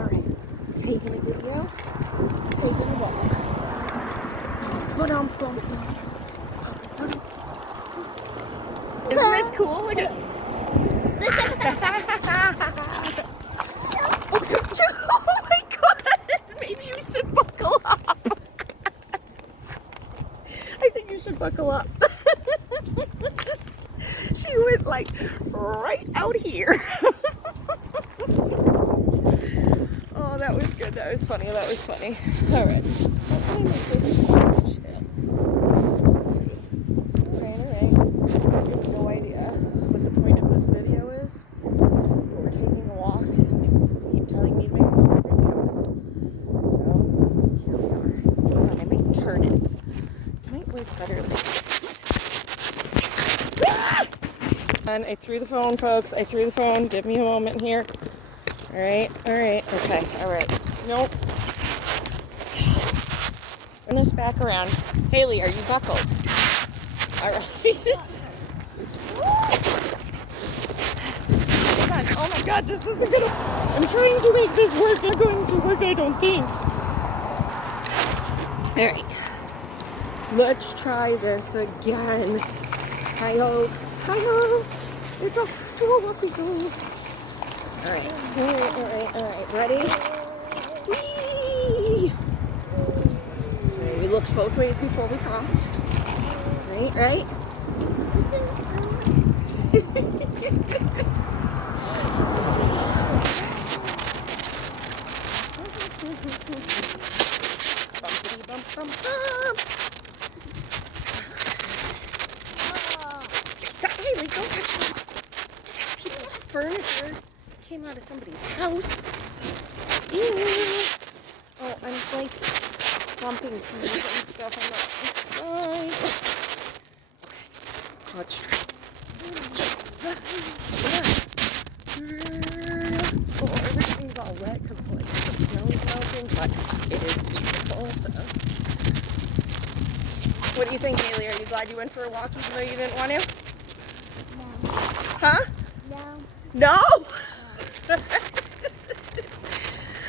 Alright, taking a video, taking a walk. Isn't this cool? Look at it. Oh my god! Maybe you should buckle up. I think you should buckle up. She went like right out here. Oh, that was good. That was funny. That was funny. All right. Let's make this shit. Let's see. All right. I have no idea what the point of this video is. But we're taking a walk. People keep telling me to make longer videos. So here we are. Hold on, I might turn it. It might work better like this. And I threw the phone, folks. I threw the phone. Give me a moment here. All right. Okay. All right. Nope. Turn this back around. Haley, are you buckled? All right. Come on. Oh my God, this isn't gonna. I'm trying to make this work. Not going to work, I don't think. All right. Let's try this again. Hi-ho. Hi-ho. It's off to a walkie go. All right. Ready? Whee! Okay, we looked both ways before we crossed. Right? Bumpity bump bump bump. Haley, don't touch people's furniture. Came out of somebody's house. Ew. Oh, I'm like bumping things and stuff on the inside. Okay, let's try. Oh, everything's all wet because like the snow's melting, but it is beautiful. So, what do you think, Haley? Are you glad you went for a walk even though you didn't want to? No. Huh? No. No?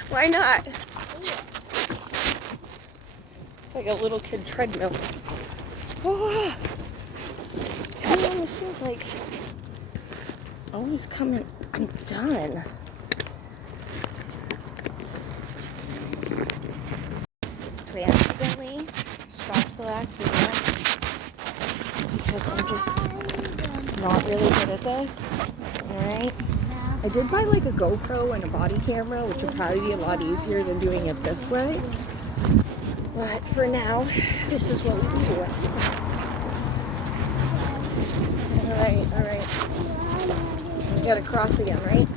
Why not? It's like a little kid treadmill. Oh, this seems like always coming undone. So we accidentally stopped the last video because I'm just not really good at this. Alright. I did buy like a GoPro and a body camera, which would probably be a lot easier than doing it this way. But for now, this is what we're doing. Alright. We gotta cross again, right?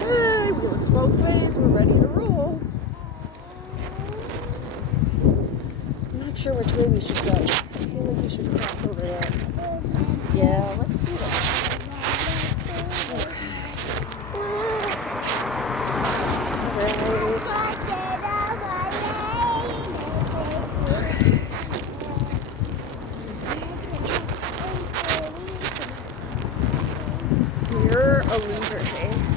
Okay, we looked both ways, we're ready to roll. I'm not sure which way we should go. I feel like we should cross over there. Yeah, let's do that. You're a loser, James.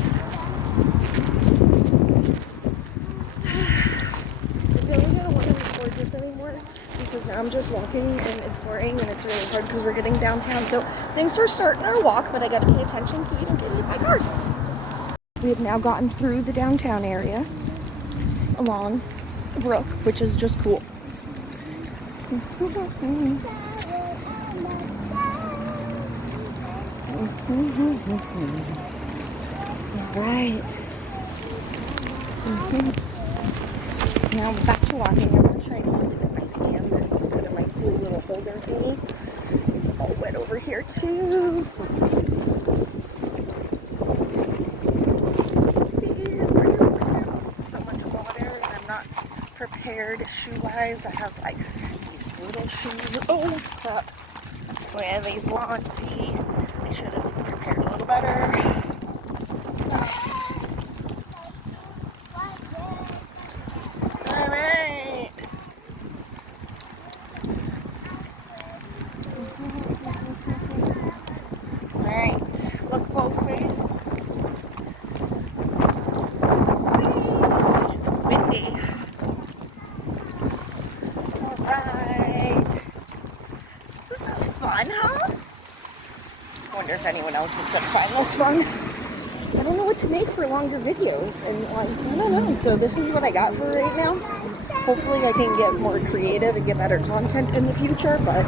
I really don't want to record this anymore because now I'm just walking and it's boring and it's really hard because we're getting downtown. So thanks for starting our walk, but I got to pay attention so we don't get hit by cars. We have now gotten through the downtown area along the brook, which is just cool. Alright. Now we're back to walking. I'm going to try to hold it in my hand instead of my cool little holder thingy. It's all wet over here too. So much water and I'm not prepared shoe-wise. I have like these little shoes. Oh crap. So I have these long tee. I should have prepared a little better. Alright. Alright. Look both ways. else is going to find this fun. I don't know what to make for longer videos, and like, I don't know. So this is what I got for right now. Hopefully I can get more creative and get better content in the future, but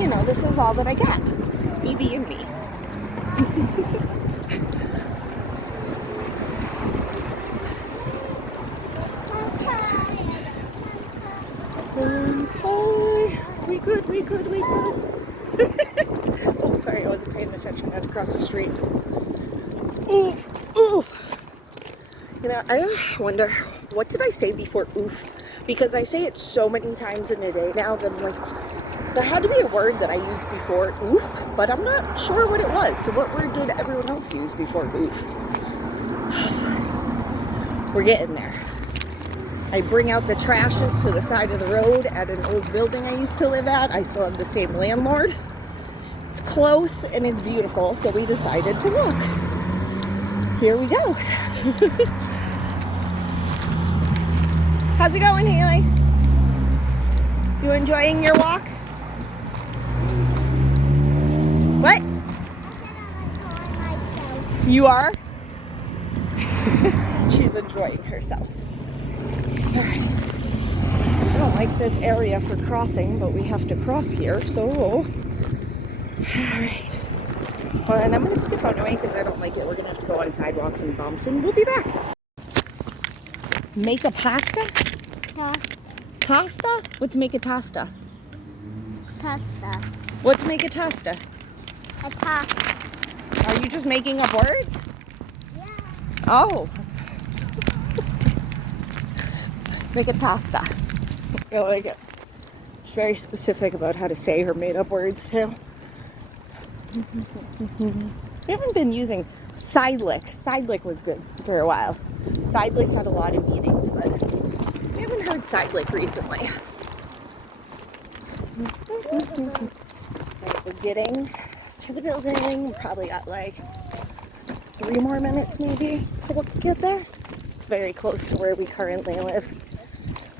you know, this is all that I got. Me being me. Okay. We good. Oh, sorry, I wasn't paying attention. I had to cross the street. Oof. You know, I wonder, what did I say before oof? Because I say it so many times in a day now that I'm like, there had to be a word that I used before oof, but I'm not sure what it was. So what word did everyone else use before oof? We're getting there. I bring out the trashes to the side of the road at an old building I used to live at. I still have the same landlord. It's close and it's beautiful, so we decided to look. Here we go. How's it going, Haley? You enjoying your walk? What? You are? She's enjoying herself. Alright. I don't like this area for crossing, but we have to cross here, so... Alright. Well, and I'm going to put the phone away because I don't like it. We're going to have to go on sidewalks and bumps, and we'll be back. Make a pasta? Pasta. Pasta? What to make a tosta? Pasta. What to make a tosta? A pasta. Are you just making up words? Yeah. Oh. Make a tosta. I like it. She's very specific about how to say her made-up words, too. We haven't been using Sidelick. Sidelick was good for a while. Sidelick had a lot of meanings, but we haven't heard Sidelick recently. Right, we're getting to the building. We probably got like 3 more minutes maybe to get there. It's very close to where we currently live.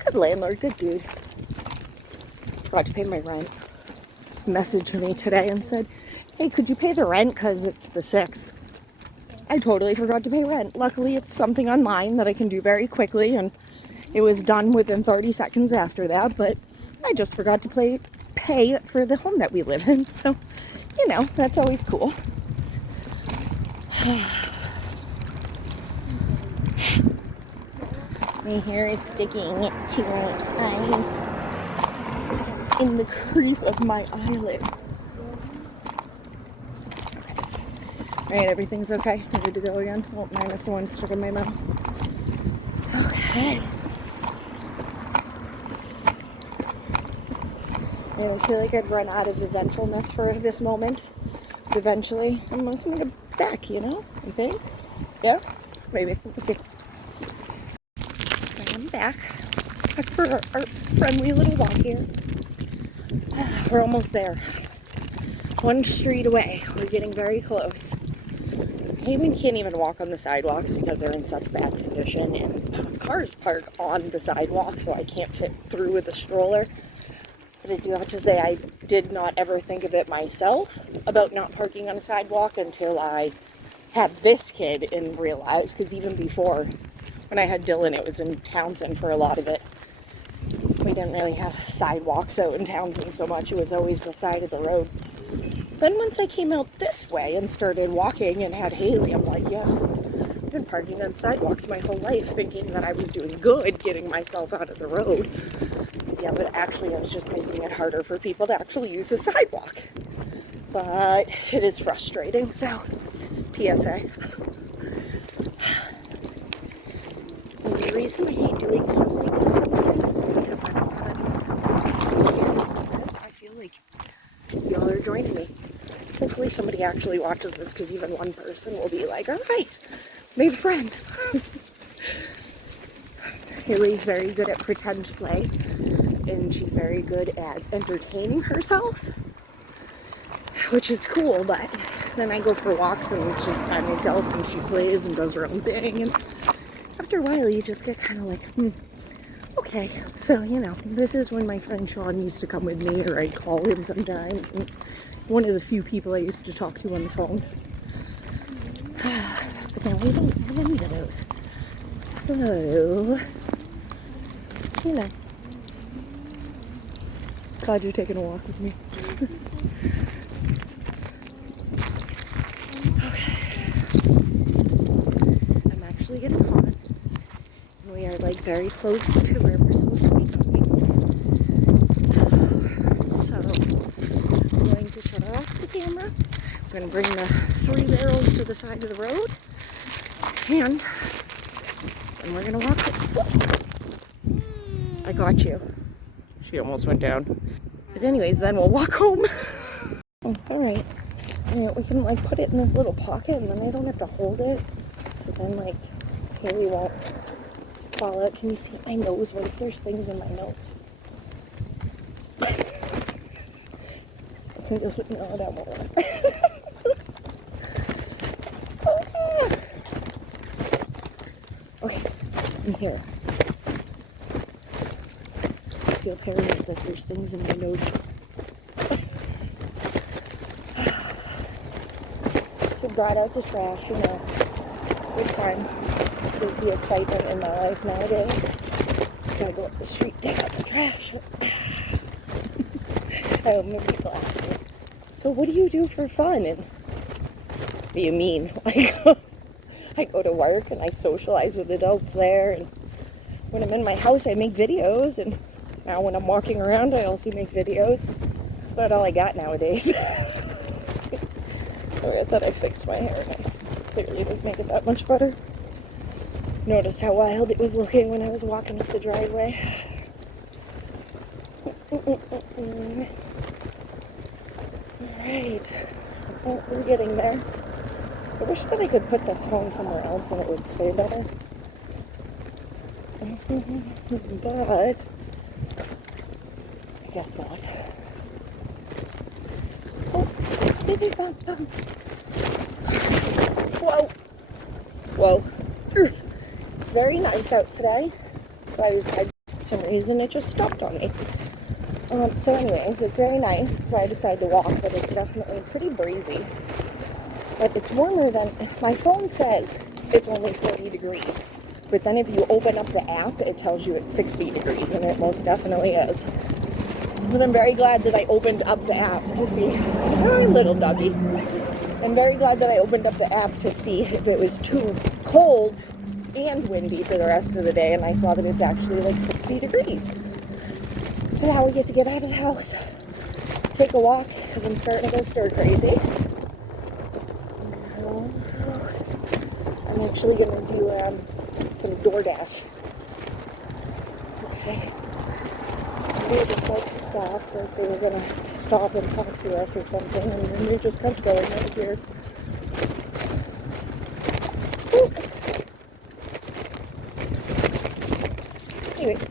Good landlord, good dude. Forgot to pay my rent. Messaged me today and said, hey, could you pay the rent because it's the 6th? I totally forgot to pay rent. Luckily, it's something online that I can do very quickly, and it was done within 30 seconds after that, but I just forgot to pay for the home that we live in, so, you know, that's always cool. My hair is sticking to my eyes in the crease of my eyelid. Alright, everything's okay. Ready to go again. Oh, minus 1 stuck in my mouth. Okay. And I feel like I'd run out of eventfulness for this moment. Eventually, I'm going to get back, you know? I think. Yeah? Maybe. We'll see. I'm back. Back for our friendly little walk here. We're almost there. 1 street away. We're getting very close. Haven can't even walk on the sidewalks because they're in such bad condition, and cars park on the sidewalk, so I can't fit through with a stroller. But I do have to say, I did not ever think of it myself about not parking on a sidewalk until I had this kid and realized, because even before, when I had Dylan, it was in Townsend for a lot of it. We didn't really have sidewalks out in Townsend so much. It was always the side of the road. Then once I came out this way and started walking and had Haley, I'm like, yeah, I've been parking on sidewalks my whole life thinking that I was doing good getting myself out of the road. Yeah, but actually I was just making it harder for people to actually use the sidewalk. But it is frustrating, so PSA. The reason I hate doing stuff like this sometimes is because I don't have I feel like y'all are joining me. Hopefully somebody actually watches this, because even one person will be like, alright, made a friend. Haley's very good at pretend play, and she's very good at entertaining herself, which is cool, but then I go for walks and it's just by myself and she plays and does her own thing, and after a while you just get kind of like, okay. So, you know, this is when my friend Sean used to come with me, or I'd call him sometimes, and one of the few people I used to talk to on the phone. But now we don't have any of those. So, you know. Glad you're taking a walk with me. I'm actually getting hot. We are like very close to where we're supposed to be going. So I'm going to shut off the camera. I'm going to bring the 3 barrels to the side of the road. And we're going to walk. I got you. She almost went down. But anyways, then we'll walk home. Oh, alright. Yeah, we can like put it in this little pocket and then I don't have to hold it. So then like Haley won't fall out. Can you see my nose? What if there's things in my nose? No, that won't work. Okay, I'm here. I feel paranoid that there's things in my nose. So brought out the trash, you know. Good times. This is the excitement in my life nowadays. Gotta go up the street, take out the trash. I hope no people ask me, so what do you do for fun? And what do you mean? I go to work and I socialize with adults there, and when I'm in my house I make videos, and now when I'm walking around I also make videos. That's about all I got nowadays. Sorry, I thought I fixed my hair and I clearly didn't make it that much better. Notice how wild it was looking when I was walking up the driveway. Alright. Oh, we're getting there. I wish that I could put this phone somewhere else and it would stay better. But I guess not. Oh, baby bump bump. Whoa. Whoa. It's very nice out today. For some reason it just stopped on me. So anyways, it's very nice. That's why I decided to walk, but it's definitely pretty breezy. But it's warmer than, my phone says it's only 40 degrees. But then if you open up the app, it tells you it's 60 degrees, and it most definitely is. But I'm very glad that I opened up the app to see, hi little doggy. I'm very glad that I opened up the app to see if it was too cold and windy for the rest of the day, and I saw that it's actually like 60 degrees. So now we get to get out of the house, take a walk, because I'm starting to go stir crazy. I'm actually going to do some DoorDash. Okay. Somebody just like stopped, like they were going to stop and talk to us or something, and then we just kept going. That was weird. Anyways,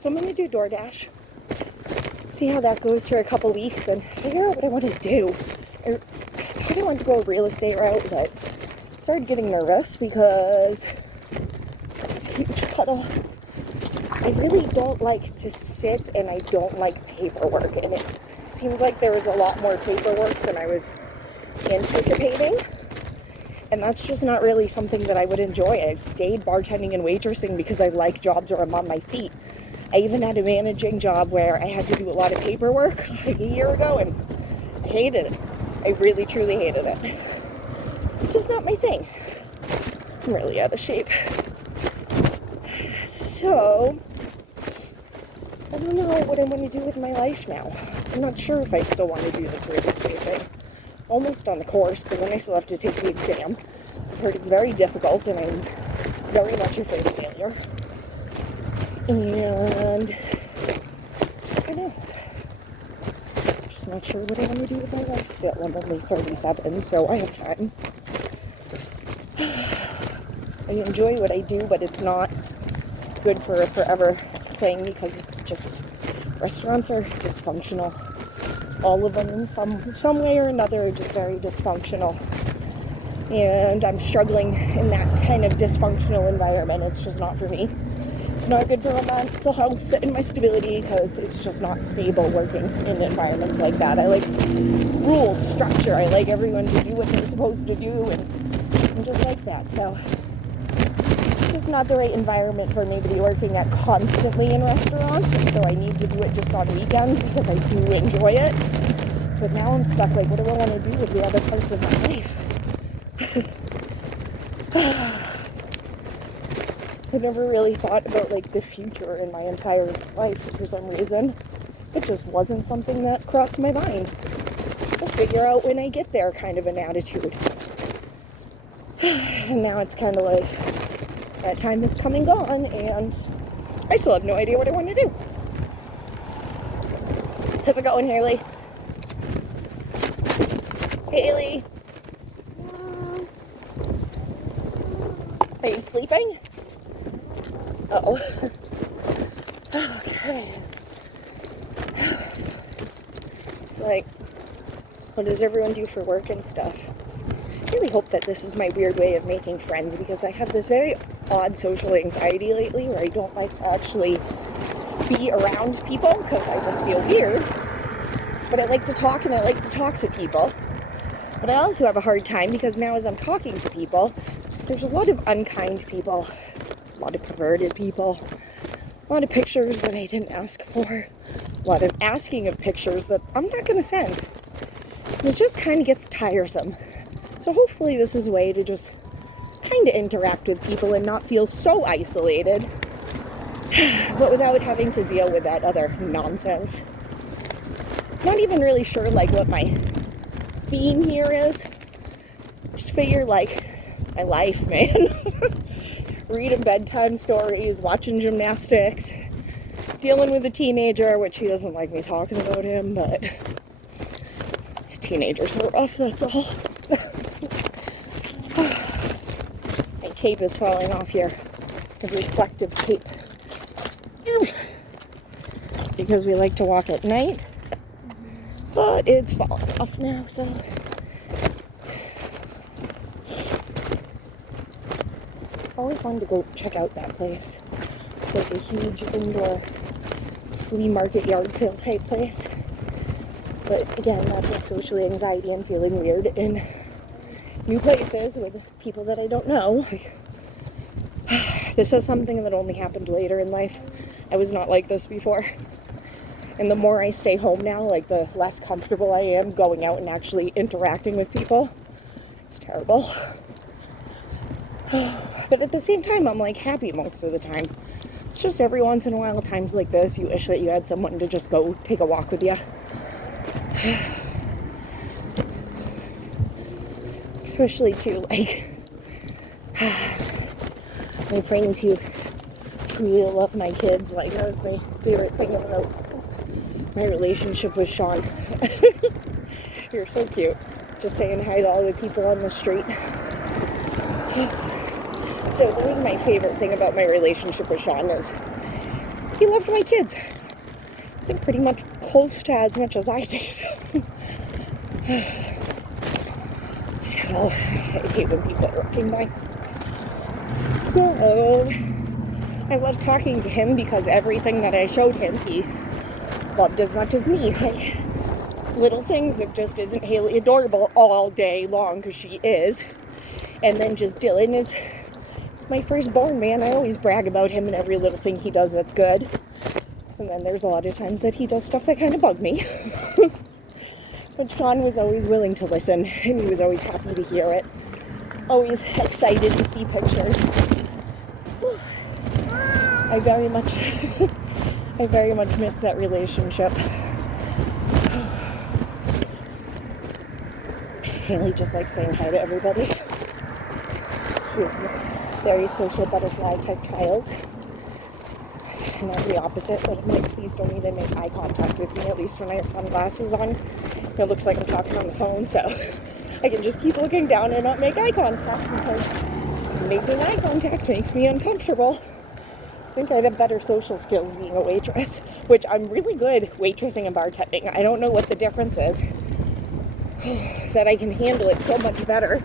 so I'm going to do DoorDash, see how that goes for a couple weeks, and figure out what I want to do. I thought I wanted to go a real estate route, but I started getting nervous because it's a huge puddle. I really don't like to sit, and I don't like paperwork, and it seems like there was a lot more paperwork than I was anticipating. And that's just not really something that I would enjoy. I've stayed bartending and waitressing because I like jobs where I'm on my feet. I even had a managing job where I had to do a lot of paperwork like a year ago, and I hated it. I really, truly hated it. It's just not my thing. I'm really out of shape. So, I don't know what I want to do with my life now. I'm not sure if I still want to do this real estate thing. Almost on the course, but then I still have to take the exam. I've heard it's very difficult, and I'm very much afraid of failure. And I don't know. I'm just not sure what I want to do with my life still. I'm only 37, so I have time. I enjoy what I do, but it's not good for a forever thing because it's just, restaurants are dysfunctional. All of them in some way or another are just very dysfunctional. And I'm struggling in that kind of dysfunctional environment. It's just not for me. It's not good for my mental health and my stability because it's just not stable working in environments like that. I like rules, structure. I like everyone to do what they're supposed to do, and I'm just like that. So it's just not the right environment for me to be working at constantly in restaurants. And so I need to do it just on weekends because I do enjoy it. But now I'm stuck, like, what do I want to do with the other parts of my life? I never really thought about, like, the future in my entire life for some reason. It just wasn't something that crossed my mind. I'll figure out when I get there kind of an attitude. And now it's kind of like that time has come and gone, and I still have no idea what I want to do. How's it going, Haley? Haley? Are you sleeping? Uh-oh. Okay. It's like, what does everyone do for work and stuff? I really hope that this is my weird way of making friends, because I have this very odd social anxiety lately where I don't like to actually be around people because I just feel weird. But I like to talk, and I like to talk to people. But I also have a hard time because now as I'm talking to people, there's a lot of unkind people, a lot of perverted people, a lot of pictures that I didn't ask for, a lot of asking of pictures that I'm not going to send. And it just kind of gets tiresome. So hopefully this is a way to just kind of interact with people and not feel so isolated, but without having to deal with that other nonsense. Not even really sure like what my theme here is. Just figure like my life, man. Reading bedtime stories, watching gymnastics, dealing with a teenager, which he doesn't like me talking about him, but teenagers are rough, that's all. My tape is falling off here. The reflective tape. Because we like to walk at night. But it's falling off now, so. I always wanted to go check out that place. It's like a huge indoor flea market yard sale type place. But again, that's like social anxiety and feeling weird in new places with people that I don't know. This is something that only happened later in life. I was not like this before. And the more I stay home now, like the less comfortable I am going out and actually interacting with people. It's terrible. But at the same time, I'm like happy most of the time. It's just every once in a while, times like this, you wish that you had someone to just go take a walk with you. Especially too, like, my friends who really love my kids. Like, that was my favorite thing about my relationship with Sean. You're so cute. Just saying hi to all the people on the street. So that was my favorite thing about my relationship with Sean, is he loved my kids. I think pretty much close to as much as I did. So, I hate when people are walking by. So, I love talking to him because everything that I showed him, he loved as much as me. Like, little things that just isn't Haley adorable all day long, because she is. And then just Dylan is my firstborn, man. I always brag about him and every little thing he does that's good. And then there's a lot of times that he does stuff that kind of bug me. But Sean was always willing to listen, and he was always happy to hear it. Always excited to see pictures. I very much miss that relationship. Haley just likes saying hi to everybody. She's a very social butterfly type child. And I'm the opposite, but I'm like, please don't even make eye contact with me, at least when I have sunglasses on. It looks like I'm talking on the phone, so I can just keep looking down and not make eye contact, because making eye contact makes me uncomfortable. I think I'd have better social skills being a waitress, which I'm really good waitressing and bartending. I don't know what the difference is, that I can handle it so much better.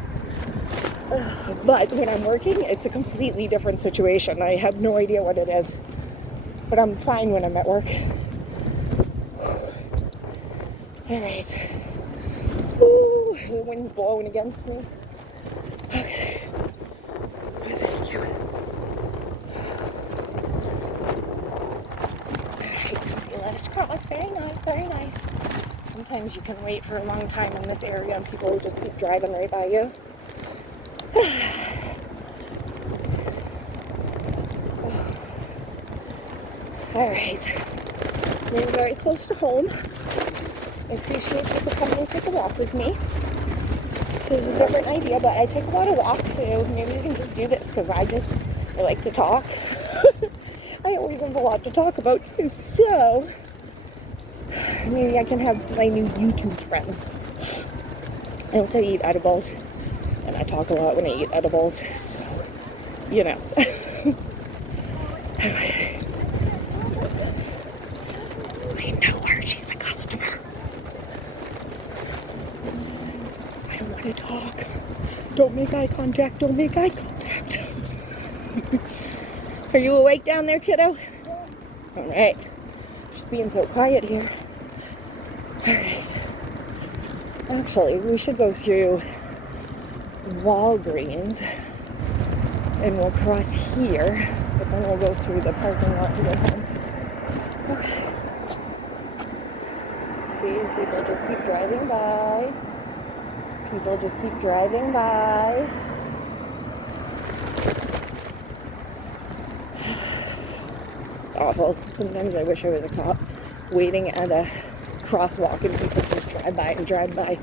But when I'm working, it's a completely different situation. I have no idea what it is. But I'm fine when I'm at work. Alright. Ooh, the wind's blowing against me. Okay. Yes, very nice, very nice. Sometimes you can wait for a long time in this area and people will just keep driving right by you. Alright. We're very close to home. I appreciate people coming and take a walk with me. This is a different idea, but I take a lot of walks, so maybe we can just do this because I like to talk. I always have a lot to talk about too, so maybe I can have my new YouTube friends. I also eat edibles, and I talk a lot when I eat edibles, so, you know. I know her, she's a customer. I don't want to talk. Don't make eye contact, don't make eye contact. Are you awake down there, kiddo? Alright. She's being so quiet here. Alright. Actually, we should go through Walgreens and we'll cross here, but then we'll go through the parking lot to go home. Okay. See, people just keep driving by. People just keep driving by. Awful. Sometimes I wish I was a cop waiting at a crosswalk and people just drive by and drive by.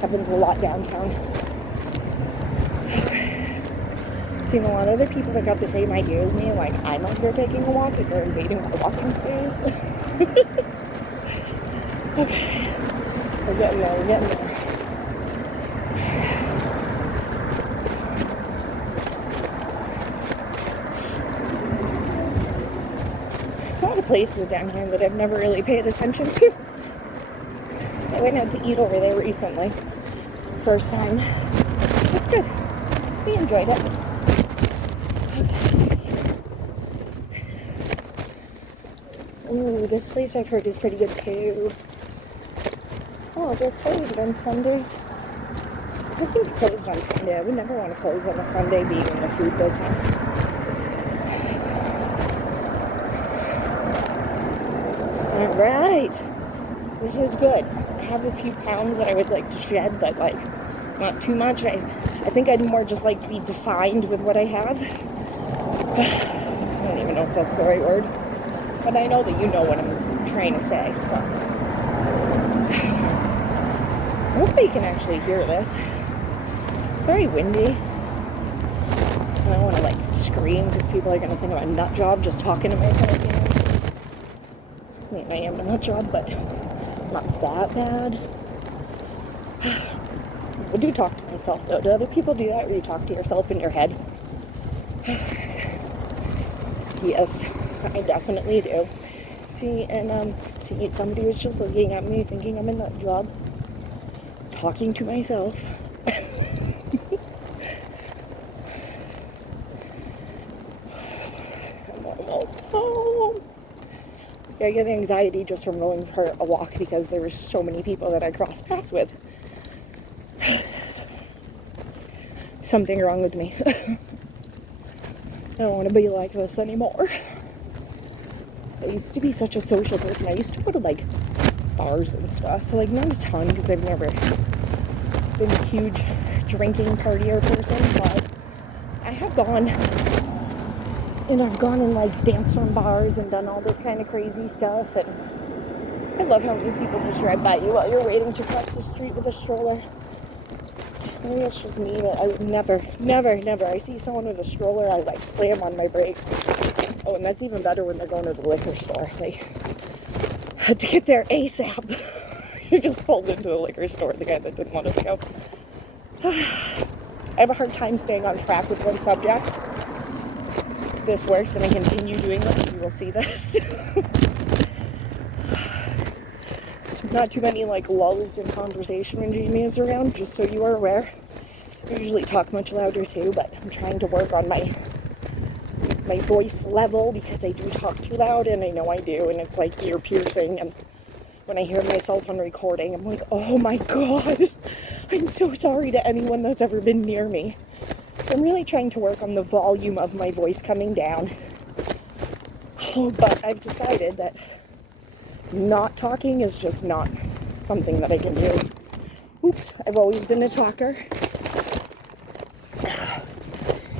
Happens a lot downtown. Seen a lot of other people that got the same idea as me, like I'm out here taking a walk and they're invading my walking space. Okay. We're getting there, we're getting there. A lot of places down here that I've never really paid attention to. I went out to eat over there recently. First time. It was good. We enjoyed it. Ooh, this place I've heard is pretty good too. Oh, they're closed on Sundays. I think closed on Sunday. I would never want to close on a Sunday being in the food business. Alright. This is good. I have a few pounds that I would like to shed, but like not too much. I think I'd more just like to be defined with what I have. I don't even know if that's the right word. But I know that you know what I'm trying to say, so. I hope they can actually hear this. It's very windy. I don't want to like scream because people are going to think I'm a nut job just talking to myself, you know. I mean, I am a nut job, but not that bad. I do talk to myself though. Do other people do that where you talk to yourself in your head? Yes, I definitely do. See, and see, somebody was just looking at me thinking I'm a nut job. Talking to myself. I'm almost home. I get anxiety just from going for a walk because there were so many people that I crossed paths with. Something wrong with me. I don't want to be like this anymore. I used to be such a social person. I used to go to like bars and stuff. Like not a ton because I've never been a huge drinking partier person, but I have gone and like danced on bars and done all this kind of crazy stuff, and I love how many people just drive by you while you're waiting to cross the street with a stroller. Maybe it's just me, but I would never, I see someone with a stroller, I like slam on my brakes. Oh, and that's even better when they're going to the liquor store. They had to get there ASAP. You just pulled into the liquor store, the guy that didn't want us to go. I have a hard time staying on track with one subject. This works and I continue doing it, you will see this. Not too many like lulls in conversation when Jamie is around, just so you are aware. I usually talk much louder too, but I'm trying to work on my voice level because I do talk too loud, and I know I do, and it's like ear piercing, and when I hear myself on recording, I'm like, oh my god, I'm so sorry to anyone that's ever been near me. So I'm really trying to work on the volume of my voice coming down. Oh, but I've decided that not talking is just not something that I can do. Oops, I've always been a talker.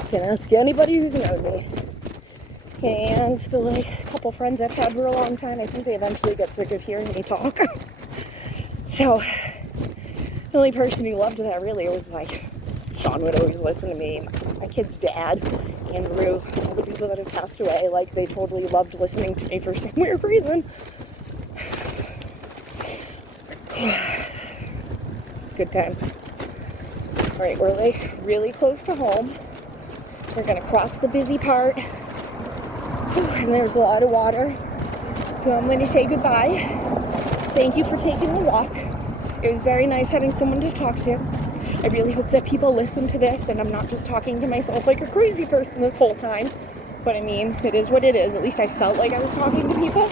Can't ask anybody who's known me. And the couple friends I've had for a long time, I think they eventually get sick of hearing me talk. So the only person who loved that really was Sean would always listen to me. My kid's dad, Andrew, all the people that have passed away, they totally loved listening to me for some weird reason. Good times. All right, we're really close to home. We're gonna cross the busy part. And there's a lot of water. So I'm gonna say goodbye. Thank you for taking the walk. It was very nice having someone to talk to. I really hope that people listen to this and I'm not just talking to myself like a crazy person this whole time. But I mean, it is what it is. At least I felt like I was talking to people.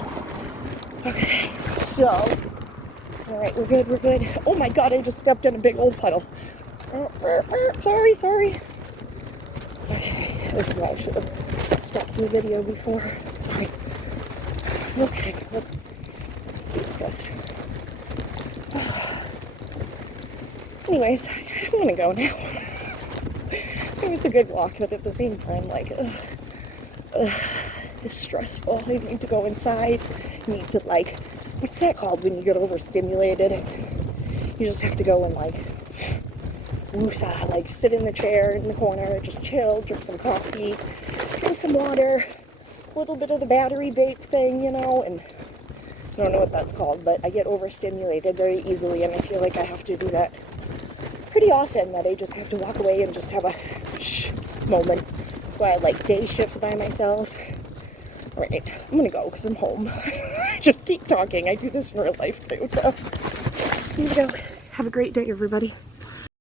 Okay, so, all right, we're good. Oh my God, I just stepped in a big old puddle. Sorry. Okay, this is why I should have stopped the video before. Sorry. Okay, let's discuss. Anyways, I'm gonna go now. It was a good walk, but at the same time, it's stressful. I need to go inside. I need to, what's that called when you get overstimulated? You just have to go and, woosah, sit in the chair in the corner, just chill, drink some coffee, drink some water, a little bit of the battery vape thing, and I don't know what that's called, but I get overstimulated very easily, and I feel like I have to do that pretty often, that I just have to walk away and just have a shh moment. So I like day shifts by myself. All right, I'm gonna go because I'm home. Just keep talking. I do this in real life too, so I'm gonna go. Have a great day, everybody.